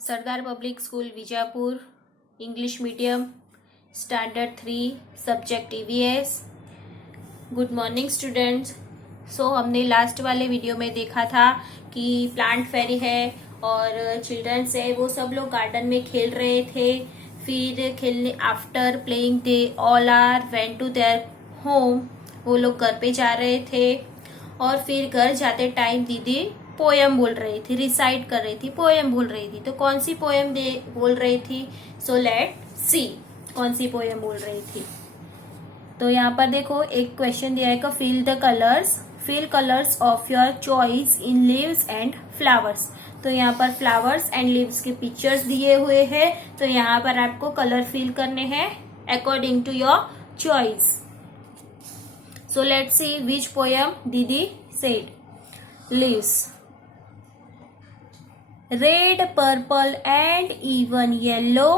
सरदार public school Vijapur, English medium, standard 3, subject EVS. Good morning students. हमने last वाले video में देखा था कि प्लांट फेरी है और चिल्ड्रंस है, वो सब लोग गार्डन में खेल रहे थे। फिर खेलने after playing they all are went to their home, वो लोग घर पे जा रहे थे। और फिर घर जाते टाइम दीदी पोयम बोल रही थी, रिसाइट कर रही थी, पोयम बोल रही थी। तो कौन सी पोयम बोल रही थी? सो लेट सी कौन सी पोयम बोल रही थी। तो यहाँ पर देखो एक क्वेश्चन दिया है, fill colours of your choice in leaves and flowers. तो यहाँ पर फ्लावर्स एंड लीव्स के पिक्चर्स दिए हुए हैं, तो यहाँ पर आपको कलर फिल करने हैं according to your choice. So let's see which poem दीदी said. Leaves. Red, purple and even yellow,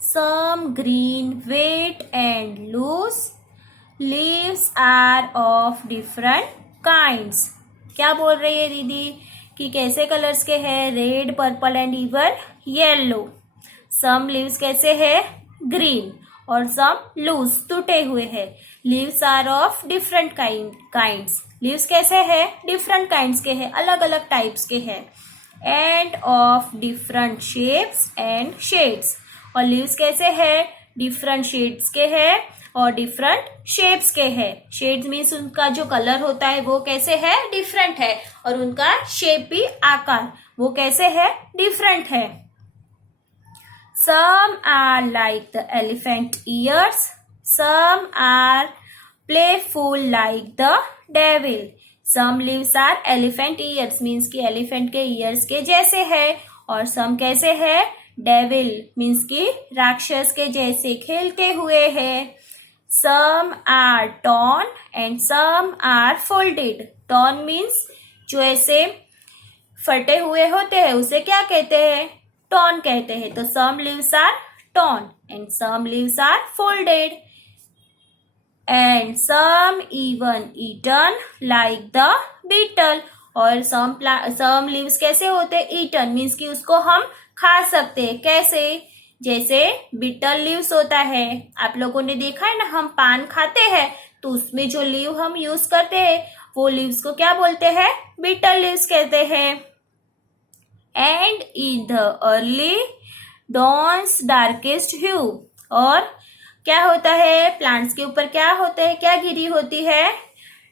some green, wet and loose. Leaves are of different kinds. क्या बोल रही है दीदी कि कैसे कलर्स के हैं? Red, purple and even yellow. Some leaves कैसे है? ग्रीन, और सम लूज, टूटे हुए हैं। Leaves are of different kinds. Leaves कैसे है? डिफरेंट काइंड्स के हैं, अलग अलग टाइप्स के हैं। And of different shapes and shades. और लीव्स कैसे है? डिफरेंट शेड्स के हैं और डिफरेंट शेप्स के हैं। शेड्स मीन्स उनका जो कलर होता है वो कैसे है? डिफरेंट है, और उनका शेप भी, आकार, वो कैसे है? डिफरेंट है। Some are like the elephant ears, some are playful like the devil. Some leaves are elephant ears means कि elephant के ears के जैसे है, और some कैसे है? devil means कि राक्षस के जैसे खेलते हुए है। Some are torn and some are folded. Torn means जो ऐसे फटे हुए होते हैं उसे क्या कहते हैं? टॉर्न कहते हैं। तो some leaves are torn and some leaves are folded and some even eaten like the beetle. और सम लीव्स कैसे होते हैं? ईटन मीन्स कि उसको हम खा सकते हैं। कैसे? जैसे बीटल लीव्स होता है, आप लोगों ने देखा है ना, हम पान खाते हैं तो उसमें जो लीव हम यूज करते हैं वो लीव्स को क्या बोलते हैं? बीटल लीव्स कहते हैं। And in the early dawn's darkest hue. और क्या होता है? प्लांट्स के ऊपर क्या होता है? क्या गिरी होती है?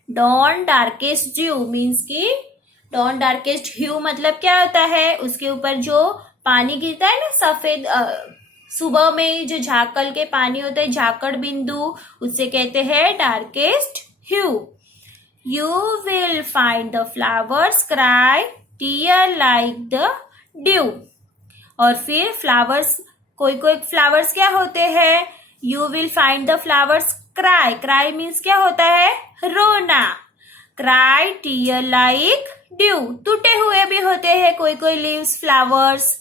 डॉन डार्केस्ट ड्यू मीन्स की डॉन डार्केस्ट ह्यू मतलब क्या होता है? उसके ऊपर जो पानी गिरता है ना, सफेद, सुबह में जो झाकल के पानी होता है, झाकड़ बिंदु, उससे कहते हैं darkest hue. You will find the flowers cry tear like the dew. और फिर फ्लावर्स, कोई कोई फ्लावर्स क्या होते हैं? You will find the flowers cry. Cry means क्या होता है? रोना। क्राई टीयर लाइक ड्यू, टूटे हुए भी होते हैं कोई कोई leaves, flowers.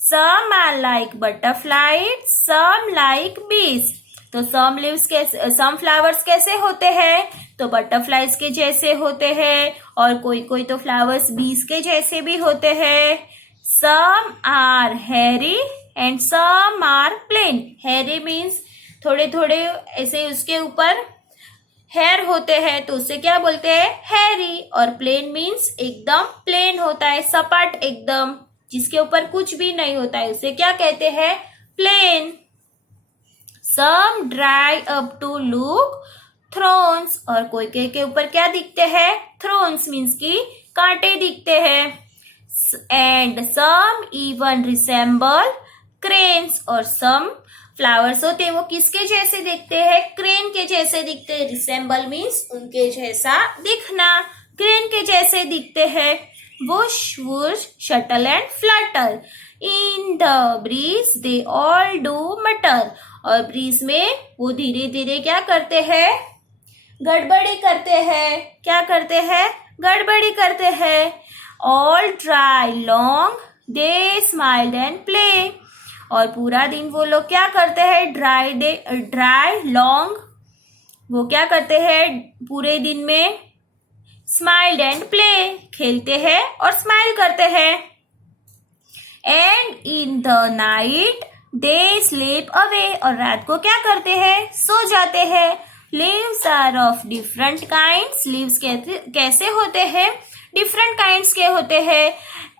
Some are like butterfly, some like bees. तो सम लीव्स कैसे, सम फ्लावर्स कैसे होते हैं? तो बटरफ्लाइज के जैसे होते हैं, और कोई कोई तो फ्लावर्स बीज के जैसे भी होते हैं। सम आर हेरी एंड सम आर प्लेन। हेरी मीन्स थोड़े थोड़े ऐसे उसके ऊपर हेयर होते हैं, तो उसे क्या बोलते हैं? हेरी। और प्लेन मीन्स एकदम प्लेन होता है, सपाट एकदम, जिसके ऊपर कुछ भी नहीं होता है, उसे क्या कहते हैं? Plain. Some dry up to look thorns. और कोई के ऊपर क्या दिखते हैं? थ्रोन्स मीन्स की कांटे दिखते हैं। And some even resemble cranes. और सम फ्लावर्स होते हैं वो किसके जैसे दिखते हैं? क्रेन के जैसे दिखते हैं। रिसेम्बल मीन्स उनके जैसा दिखना, क्रेन के जैसे दिखते हैं। Whoosh whoosh shuttle and Flutter in the breeze they all do मटर। और ब्रीज में वो धीरे धीरे क्या करते हैं? गड़बड़ी करते हैं। क्या करते हैं? गड़बड़ी करते हैं। All dry long they smile and play. और पूरा दिन वो लोग क्या करते हैं? ड्राई लॉन्ग, वो क्या करते हैं? पूरे दिन में स्माइल एंड प्ले, खेलते हैं और स्माइल करते हैं। And and in the night they sleep away, और रात को क्या करते हैं, सो जाते हैं। Leaves are of different kinds, leaves कैसे होते हैं, डिफरेंट काइंड्स के होते हैं,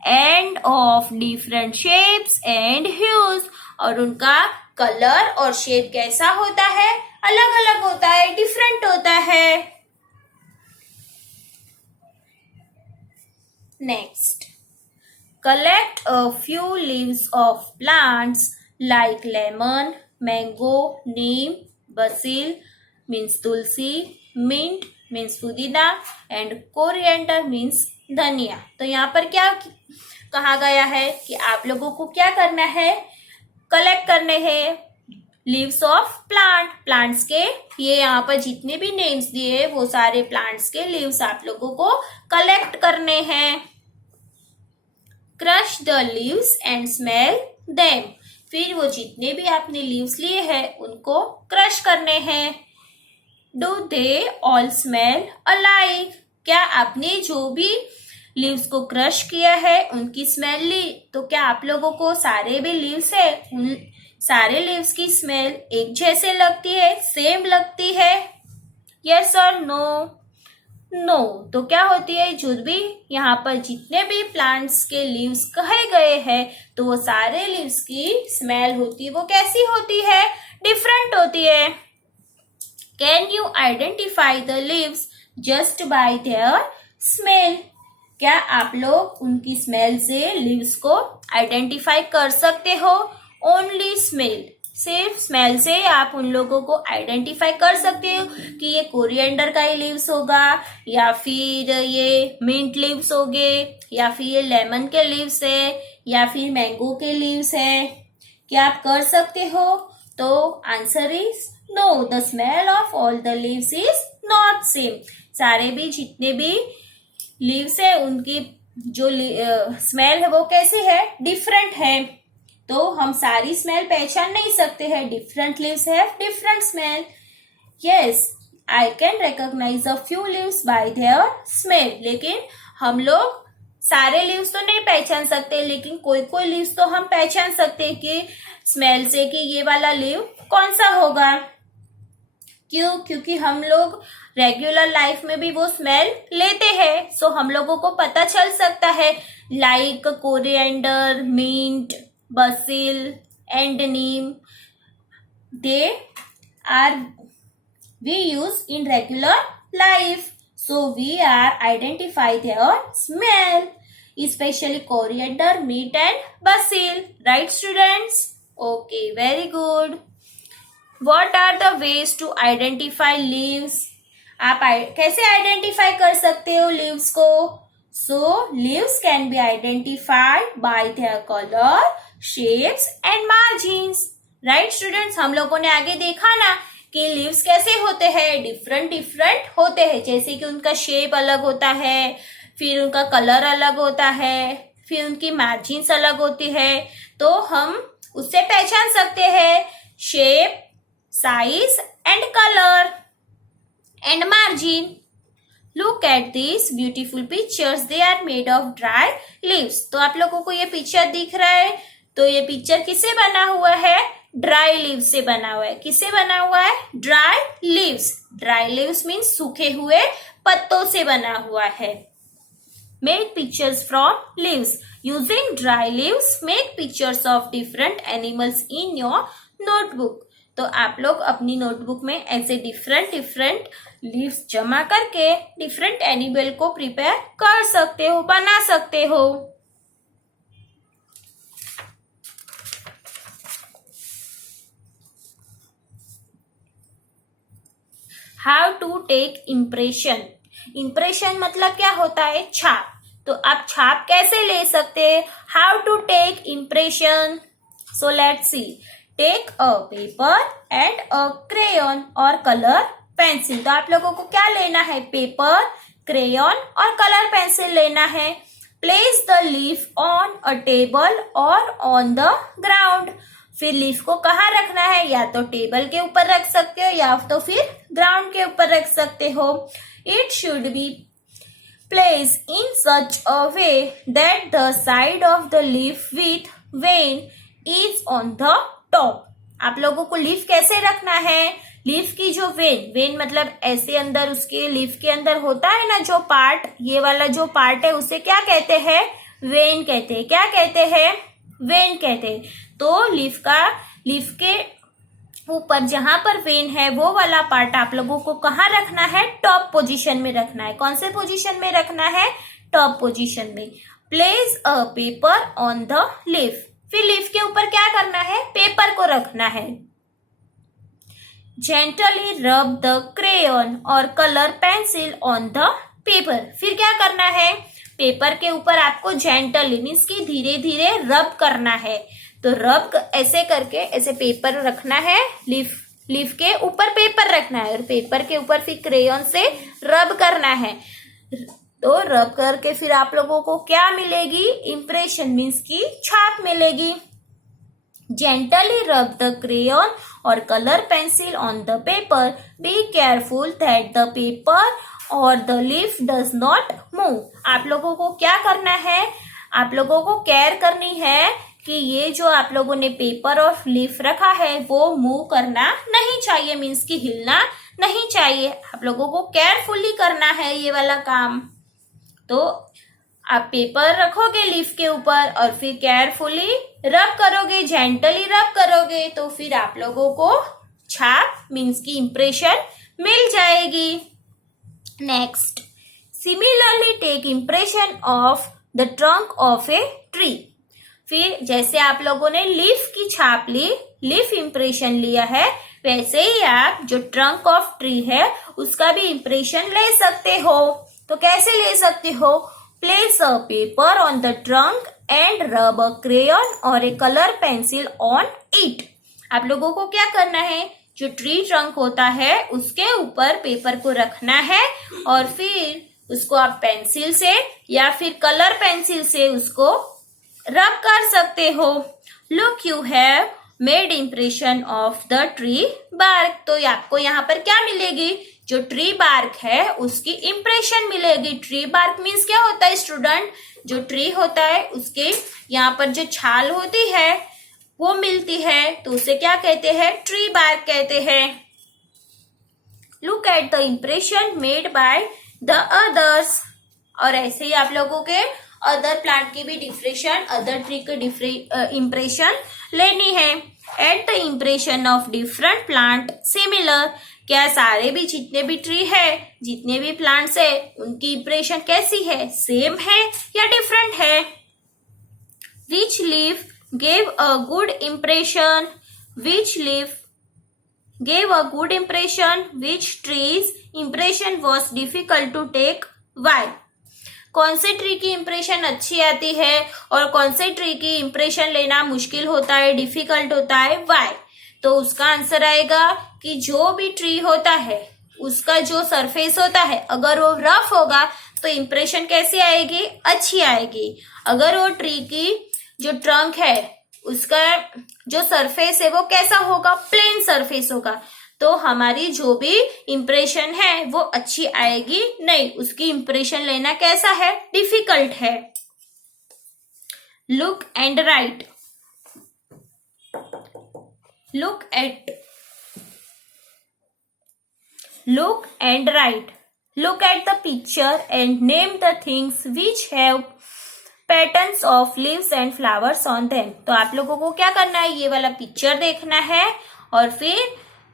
and of different shapes and hues, और उनका कलर और शेप कैसा होता है, अलग अलग होता है, डिफरेंट होता है। Next, collect a few leaves of plants like lemon, mango, neem, basil means tulsi, mint means पुदीना and coriander means धनिया। तो यहाँ पर क्या कहा गया है कि आप लोगों को क्या करना है, कलेक्ट करने हैं लीव्स ऑफ प्लांट्स के। ये यहाँ पर जितने भी नेम्स दिए वो सारे प्लांट्स के लीव्स आप लोगों को कलेक्ट करने हैं। Crush the leaves and smell them, फिर वो जितने भी आपने लीव्स लिए हैं उनको क्रश करने हैं। Do they all smell alike, क्या आपने जो भी लीव्स को क्रश किया है उनकी स्मेल ली, तो क्या आप लोगों को सारे भी लीव्स है उन सारे लीव्स की स्मेल एक जैसे लगती है, सेम लगती है, यस और नो? नो। तो क्या होती है, जो भी यहाँ पर जितने भी प्लांट्स के लीव्स कहे गए हैं तो वो सारे लीव्स की स्मेल होती है, वो कैसी होती है, डिफरेंट होती है। Can you identify the leaves just by their smell, क्या आप लोग उनकी स्मेल से लीव्स को आइडेंटिफाई कर सकते हो? ओनली स्मेल, सिर्फ स्मेल से आप उन लोगों को आइडेंटिफाई कर सकते हो कि ये कोरिएंडर का ही लीव्स होगा, या फिर ये मिंट लीव्स होंगे, या फिर ये लेमन के लीव्स है, या फिर मैंगो के लीव्स है। क्या आप कर सकते हो? तो answer is no, the smell of all the leaves is not same. सारे भी जितने भी लीव्स है उनकी जो स्मेल है वो कैसी है, डिफरेंट है। तो हम सारी स्मेल पहचान नहीं सकते हैं, different leaves have different smell. Yes, I can recognise a few leaves by their smell, लेकिन हम लोग सारे लीव्स तो नहीं पहचान सकते, लेकिन कोई कोई लीव्स तो हम पहचान सकते हैं कि स्मेल से कि ये वाला लीव कौन सा होगा। क्यों? क्योंकि हम लोग रेगुलर लाइफ में भी वो स्मेल लेते हैं, सो हम लोगों को पता चल सकता है, like coriander, mint, basil and neem, they are we use in regular life, so we are identify their smell, especially coriander, mint and basil, right students? Okay, very good. What are the ways to identify leaves? आप कैसे identify कर सकते हो leaves को? So leaves can be identified by their color, shapes and margins, right students? हम लोगों ने आगे देखा ना कि लीव्स कैसे होते हैं, डिफरेंट होते हैं, जैसे कि उनका शेप अलग होता है, फिर उनका कलर अलग होता है, फिर उनकी मार्जिन्स अलग होती है। तो हम उससे पहचान सकते हैं shape, size and colour and margin. Look at these beautiful pictures. They are made of dry leaves. तो आप लोगों को ये पिक्चर दिख रहा है, तो ये पिक्चर किससे बना हुआ है, ड्राई लीव्स से बना हुआ है। किससे बना हुआ है, dry leaves. Dry leaves means सूखे हुए पत्तों से बना हुआ है। Make pictures from leaves. Using dry leaves, make pictures of different animals in your notebook. तो आप लोग अपनी नोटबुक में ऐसे डिफरेंट लीव्स जमा करके डिफरेंट एनिमल को प्रिपेयर कर सकते हो, बना सकते हो। How to take impression. Impression मतलब क्या होता है, छाप। तो आप छाप कैसे ले सकते हैं, how to take impression? So let's see. Take a paper and a crayon और कलर पेंसिल। तो आप लोगों को क्या लेना है, पेपर, क्रेयॉन और कलर पेंसिल लेना है। Place the leaf on a table और ऑन द ग्राउंड। फिर लीफ को कहाँ रखना है, या तो टेबल के ऊपर रख सकते हो या तो फिर ग्राउंड के ऊपर रख सकते हो। It should be placed in such a way that the side of the leaf with vein is on the top. आप लोगों को लीफ कैसे रखना है? लीफ की जो वेन मतलब ऐसे अंदर उसके लीफ के अंदर होता है ना जो पार्ट, ये वाला जो पार्ट है उसे क्या कहते हैं? वेन कहते हैं. क्या कहते हैं? वेन कहते हैं. तो लीफ के ऊपर जहां पर वेन है वो वाला पार्ट आप लोगों को कहाँ रखना है? टॉप पोजीशन में रखना है. कौन से पोजीशन में रखना है? टॉप पोजीशन में. Place a paper on the leaf. फिर लीफ के ऊपर क्या करना है? पेपर को रखना है. जेंटली रब द क्रेयॉन और colour pencil on the paper. फिर क्या करना है? पेपर के ऊपर आपको जेंटली मीन्स की धीरे धीरे रब करना है. तो रब ऐसे करके ऐसे पेपर रखना है. लीफ के ऊपर पेपर रखना है और पेपर के ऊपर फिर क्रेयॉन से रब करना है. तो रब करके फिर आप लोगों को क्या मिलेगी? इंप्रेशन मीन्स की छाप मिलेगी. जेंटली रब द क्रेयॉन और colour pencil on the paper. Be careful that the paper और the leaf does not move. आप लोगों को क्या करना है? आप लोगों को केयर करनी है कि ये जो आप लोगों ने पेपर और लीफ रखा है वो मूव करना नहीं चाहिए, मीन्स कि हिलना नहीं चाहिए. आप लोगों को केयरफुली करना है ये वाला काम. तो आप पेपर रखोगे लीफ के ऊपर और फिर केयरफुली रब करोगे, जेंटली रब करोगे, तो फिर आप लोगों को छाप मीन्स की इंप्रेशन मिल जाएगी. Next, similarly take impression of the trunk of a tree. फिर जैसे आप लोगों ने लीफ की छाप ली, लीफ इंप्रेशन लिया है, वैसे ही आप जो ट्रंक ऑफ ट्री है उसका भी इंप्रेशन ले सकते हो. तो कैसे ले सकते हो? Place a paper on the trunk and रब अ क्रेयॉन और ए कलर पेंसिल ऑन इट. आप लोगों को क्या करना है? जो ट्री ट्रंक होता है उसके ऊपर पेपर को रखना है और फिर उसको आप पेंसिल से या फिर कलर पेंसिल से उसको रब कर सकते हो. Look, you have made impression of the tree bark. तो आपको यहाँ पर क्या मिलेगी? जो ट्री बार्क है उसकी इंप्रेशन मिलेगी. ट्री बार्क मीन्स क्या होता है स्टूडेंट? जो ट्री होता है उसके यहाँ पर जो छाल होती है वो मिलती है, तो उसे क्या कहते हैं? ट्री बार्क कहते हैं. Look at the impression made by the others. और ऐसे ही आप लोगों के अदर प्लांट की भी डिफ्रेशन, अदर ट्री की इंप्रेशन लेनी है. At the impression of different plant similar. क्या सारे भी जितने भी ट्री है, जितने भी प्लांट्स है, उनकी इंप्रेशन कैसी है? सेम है या डिफरेंट है? विच leaf gave a good impression? Which leaf gave a good impression? Which tree's impression was difficult to take? Why? कौन से ट्री की इंप्रेशन अच्छी आती है और कौन से ट्री की इंप्रेशन लेना मुश्किल होता है, डिफिकल्ट होता है? वाई? तो उसका आंसर आएगा कि जो भी ट्री होता है उसका जो सरफेस होता है अगर वो रफ होगा तो इंप्रेशन कैसी आएगी? अच्छी आएगी. अगर वो ट्री की जो ट्रंक है उसका जो सरफेस है वो कैसा होगा? प्लेन सरफेस होगा, तो हमारी जो भी इंप्रेशन है वो अच्छी आएगी नहीं. उसकी इंप्रेशन लेना कैसा है? डिफिकल्ट है. Look and right. Look and right. Look at the picture and name the things which have patterns of leaves and flowers on them. तो आप लोगों को क्या करना है? ये वाला पिक्चर देखना है और फिर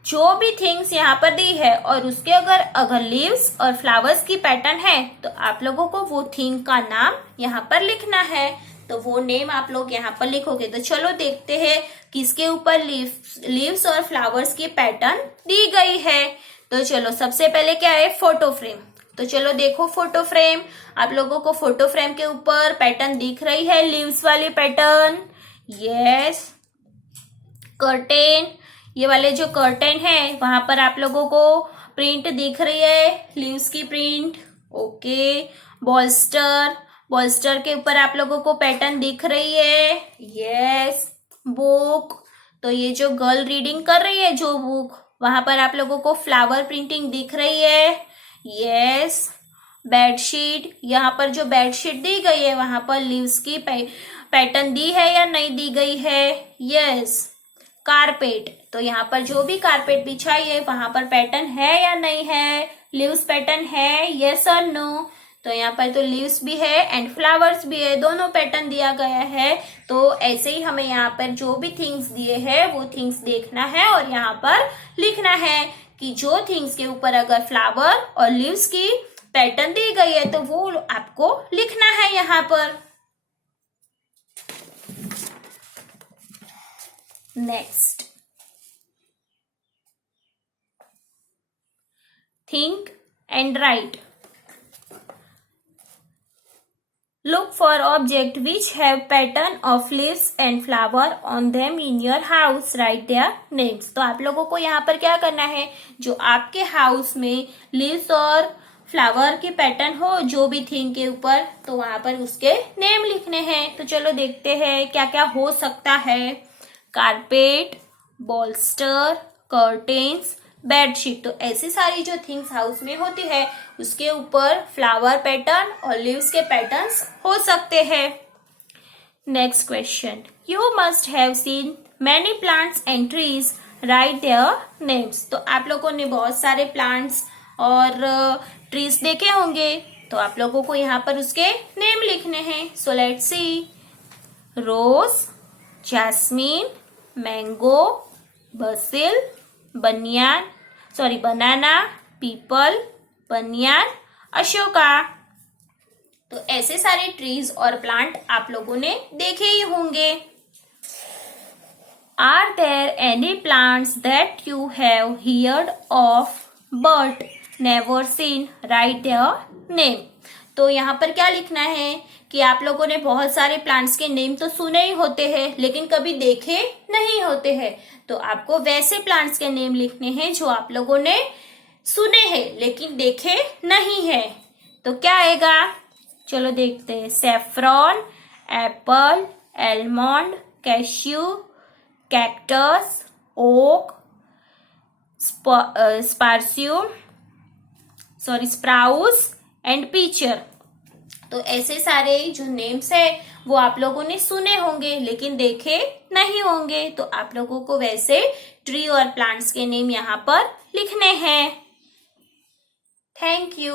जो भी थिंग्स यहाँ पर दी है और उसके अगर लीव्स और फ्लावर्स की पैटर्न है तो आप लोगों को वो थिंग का नाम यहाँ पर लिखना है. तो वो नेम आप लोग यहाँ पर लिखोगे. तो चलो देखते हैं किसके ऊपर लीव्स और फ्लावर्स की पैटर्न दी गई है. तो चलो सबसे पहले क्या है? Photo frame. तो चलो देखो फोटो फ्रेम. आप लोगों को फोटो फ्रेम के ऊपर पैटर्न दिख रही है, लीव्स वाली पैटर्न. यस. कर्टेन, ये वाले जो कर्टेन है वहां पर आप लोगों को प्रिंट दिख रही है, लीव्स की प्रिंट. ओके. बॉल्स्टर के ऊपर आप लोगों को पैटर्न दिख रही है. यस. बुक, तो ये जो गर्ल रीडिंग कर रही है जो बुक, वहां पर आप लोगों को फ्लावर प्रिंटिंग दिख रही है. यस. बेडशीट, यहाँ पर जो बेडशीट दी गई है वहां पर लीव्स की पैटर्न दी है या नहीं दी गई है? यस। कारपेट, तो यहाँ पर जो भी कारपेट बिछाई है वहां पर पैटर्न है या नहीं है? लीव्स पैटर्न है, यस और नो? तो यहाँ पर तो लीव्स भी है एंड फ्लावर्स भी है, दोनों पैटर्न दिया गया है। तो ऐसे ही हमें यहाँ पर जो भी थिंग्स दिए हैं वो थिंग्स देखना है और यहाँ पर लिखना है कि जो थिंग्स के ऊपर अगर फ्लावर और लीव्स की पैटर्न दी गई है तो वो आपको लिखना है यहाँ पर। Next, think and right. Look for objects which have pattern of leaves and flower on them in your house. Write their names. तो आप लोगों को यहाँ पर क्या करना है, जो आपके हाउस में लीव्स और फ्लावर के पैटर्न हो जो भी थिंग के ऊपर, तो वहां पर उसके नेम लिखने हैं। तो चलो देखते हैं क्या क्या हो सकता है। Carpet, बॉल्स्टर, curtains, bedsheet. तो ऐसी सारी जो थिंग्स हाउस में होती है उसके ऊपर फ्लावर पैटर्न और लीव्स के पैटर्न्स हो सकते हैं। Next question, you must have seen many plants and trees, right their names. तो आप लोगों ने बहुत सारे प्लांट्स और ट्रीज देखे होंगे, तो आप लोगों को यहाँ पर उसके नेम लिखने हैं। So let's see, rose, jasmine, mango, basil, banana, peepal, banyan, Ashoka. तो ऐसे सारे ट्रीज और प्लांट आप लोगों ने देखे ही होंगे। Are there any plants that you have heard of but never seen, write their name. तो यहाँ पर क्या लिखना है कि आप लोगों ने बहुत सारे प्लांट्स के नेम तो सुने ही होते हैं लेकिन कभी देखे नहीं होते हैं। तो आपको वैसे प्लांट्स के नेम लिखने हैं जो आप लोगों ने सुने हैं लेकिन देखे नहीं है। तो क्या आएगा, चलो देखते हैं। Saffron, apple, almond, cashew, cactus, oak, spruce and pitcher. तो ऐसे सारे जो नेम्स है वो आप लोगों ने सुने होंगे लेकिन देखे नहीं होंगे। तो आप लोगों को वैसे ट्री और प्लांट्स के नेम यहाँ पर लिखने हैं। Thank you.